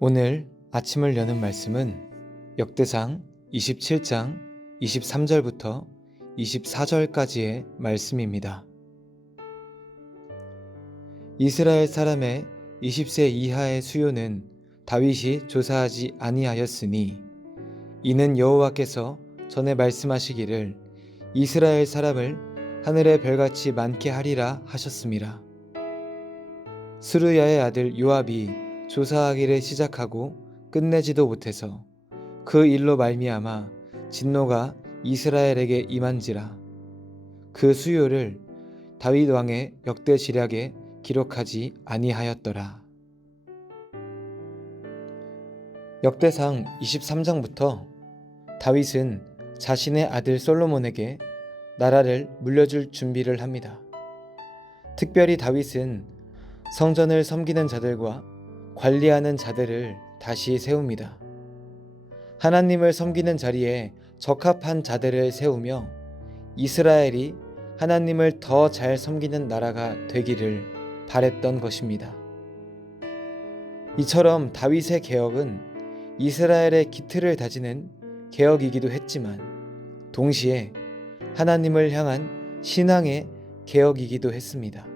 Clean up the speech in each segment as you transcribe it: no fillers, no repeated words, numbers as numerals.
오늘 아침을 여는 말씀은 역대상 27장 23절부터 24절까지의 말씀입니다. 이스라엘 사람의 20세 이하의 수요는 다윗이 조사하지 아니하였으니 이는 여호와께서 전에 말씀하시기를 이스라엘 사람을 하늘의 별같이 많게 하리라 하셨음이라. 스루야의 아들 요압이 조사하기를 시작하고 끝내지도 못해서 그 일로 말미암아 진노가 이스라엘에게 임한지라. 그 수요를 다윗 왕의 역대 지략에 기록하지 아니하였더라. 역대상 23장부터 다윗은 자신의 아들 솔로몬에게 나라를 물려줄 준비를 합니다. 특별히 다윗은 성전을 섬기는 자들과 관리하는 자들을 다시 세웁니다. 하나님을 섬기는 자리에 적합한 자들을 세우며 이스라엘이 하나님을 더 잘 섬기는 나라가 되기를 바랬던 것입니다. 이처럼 다윗의 개혁은 이스라엘의 기틀을 다지는 개혁이기도 했지만 동시에 하나님을 향한 신앙의 개혁이기도 했습니다.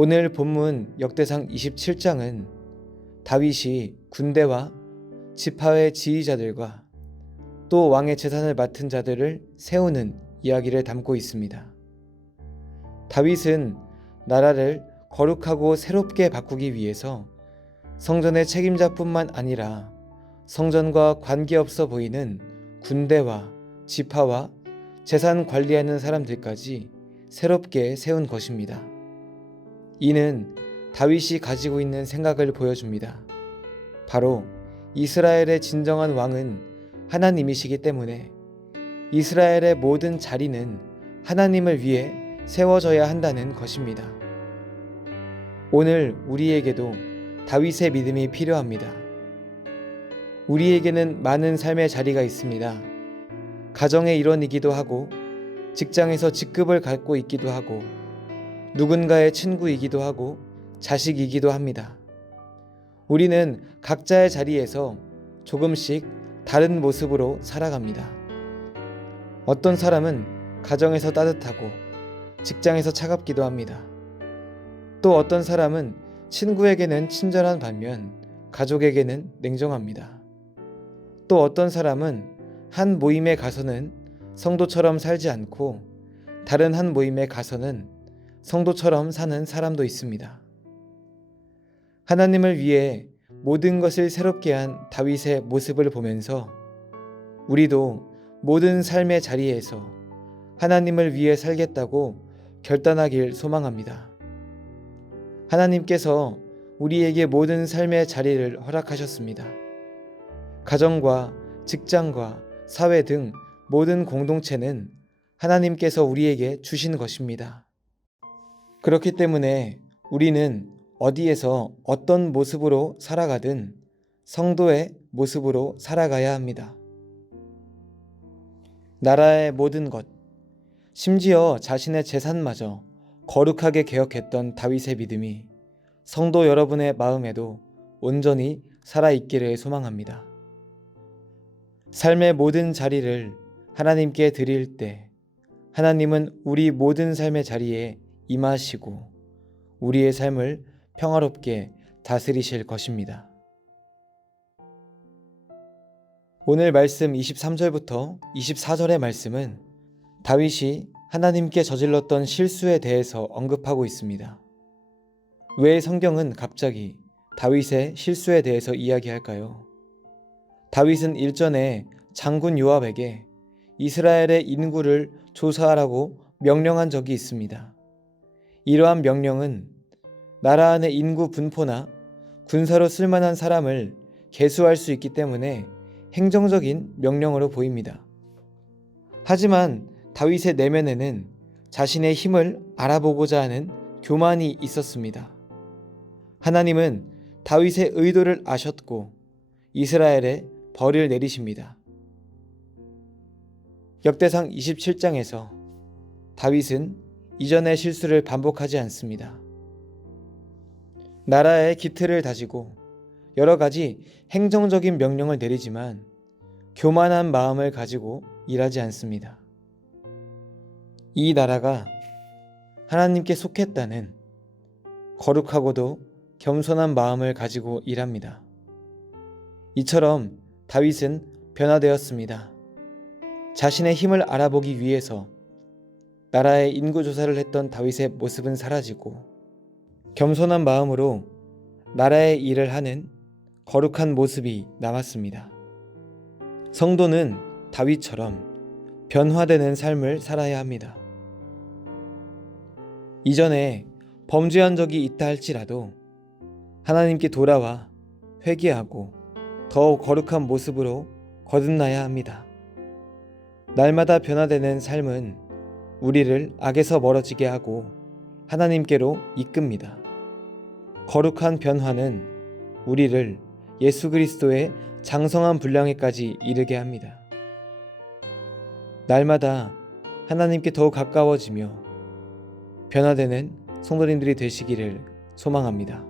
오늘 본문 역대상 27장은 다윗이 군대와 지파의 지휘자들과 또 왕의 재산을 맡은 자들을 세우는 이야기를 담고 있습니다. 다윗은 나라를 거룩하고 새롭게 바꾸기 위해서 성전의 책임자뿐만 아니라 성전과 관계없어 보이는 군대와 지파와 재산 관리하는 사람들까지 새롭게 세운 것입니다. 이는 다윗이 가지고 있는 생각을 보여줍니다. 바로 이스라엘의 진정한 왕은 하나님이시기 때문에 이스라엘의 모든 자리는 하나님을 위해 세워져야 한다는 것입니다. 오늘 우리에게도 다윗의 믿음이 필요합니다. 우리에게는 많은 삶의 자리가 있습니다. 가정의 일원이기도 하고 직장에서 직급을 갖고 있기도 하고 누군가의 친구이기도 하고 자식이기도 합니다. 우리는 각자의 자리에서 조금씩 다른 모습으로 살아갑니다. 어떤 사람은 가정에서 따뜻하고 직장에서 차갑기도 합니다. 또 어떤 사람은 친구에게는 친절한 반면 가족에게는 냉정합니다. 또 어떤 사람은 한 모임에 가서는 성도처럼 살지 않고 다른 한 모임에 가서는 성도처럼 사는 사람도 있습니다. 하나님을 위해 모든 것을 새롭게 한 다윗의 모습을 보면서 우리도 모든 삶의 자리에서 하나님을 위해 살겠다고 결단하길 소망합니다. 하나님께서 우리에게 모든 삶의 자리를 허락하셨습니다. 가정과 직장과 사회 등 모든 공동체는 하나님께서 우리에게 주신 것입니다. 그렇기 때문에 우리는 어디에서 어떤 모습으로 살아가든 성도의 모습으로 살아가야 합니다. 나라의 모든 것, 심지어 자신의 재산마저 거룩하게 개혁했던 다윗의 믿음이 성도 여러분의 마음에도 온전히 살아있기를 소망합니다. 삶의 모든 자리를 하나님께 드릴 때 하나님은 우리 모든 삶의 자리에 임하시고 우리의 삶을 평화롭게 다스리실 것입니다. 오늘 말씀 23절부터 24절의 말씀은 다윗이 하나님께 저질렀던 실수에 대해서 언급하고 있습니다. 왜 성경은 갑자기 다윗의 실수에 대해서 이야기할까요? 다윗은 일전에 장군 요압에게 이스라엘의 인구를 조사하라고 명령한 적이 있습니다. 이러한 명령은 나라 안의 인구 분포나 군사로 쓸만한 사람을 계수할 수 있기 때문에 행정적인 명령으로 보입니다. 하지만 다윗의 내면에는 자신의 힘을 알아보고자 하는 교만이 있었습니다. 하나님은 다윗의 의도를 아셨고 이스라엘에 벌을 내리십니다. 역대상 27장에서 다윗은 이전의 실수를 반복하지 않습니다. 나라의 기틀을 다지고 여러 가지 행정적인 명령을 내리지만 교만한 마음을 가지고 일하지 않습니다. 이 나라가 하나님께 속했다는 거룩하고도 겸손한 마음을 가지고 일합니다. 이처럼 다윗은 변화되었습니다. 자신의 힘을 알아보기 위해서 나라의 인구조사를 했던 다윗의 모습은 사라지고 겸손한 마음으로 나라의 일을 하는 거룩한 모습이 남았습니다. 성도는 다윗처럼 변화되는 삶을 살아야 합니다. 이전에 범죄한 적이 있다 할지라도 하나님께 돌아와 회개하고 더욱 거룩한 모습으로 거듭나야 합니다. 날마다 변화되는 삶은 우리를 악에서 멀어지게 하고 하나님께로 이끕니다. 거룩한 변화는 우리를 예수 그리스도의 장성한 분량에까지 이르게 합니다. 날마다 하나님께 더욱 가까워지며 변화되는 성도님들이 되시기를 소망합니다.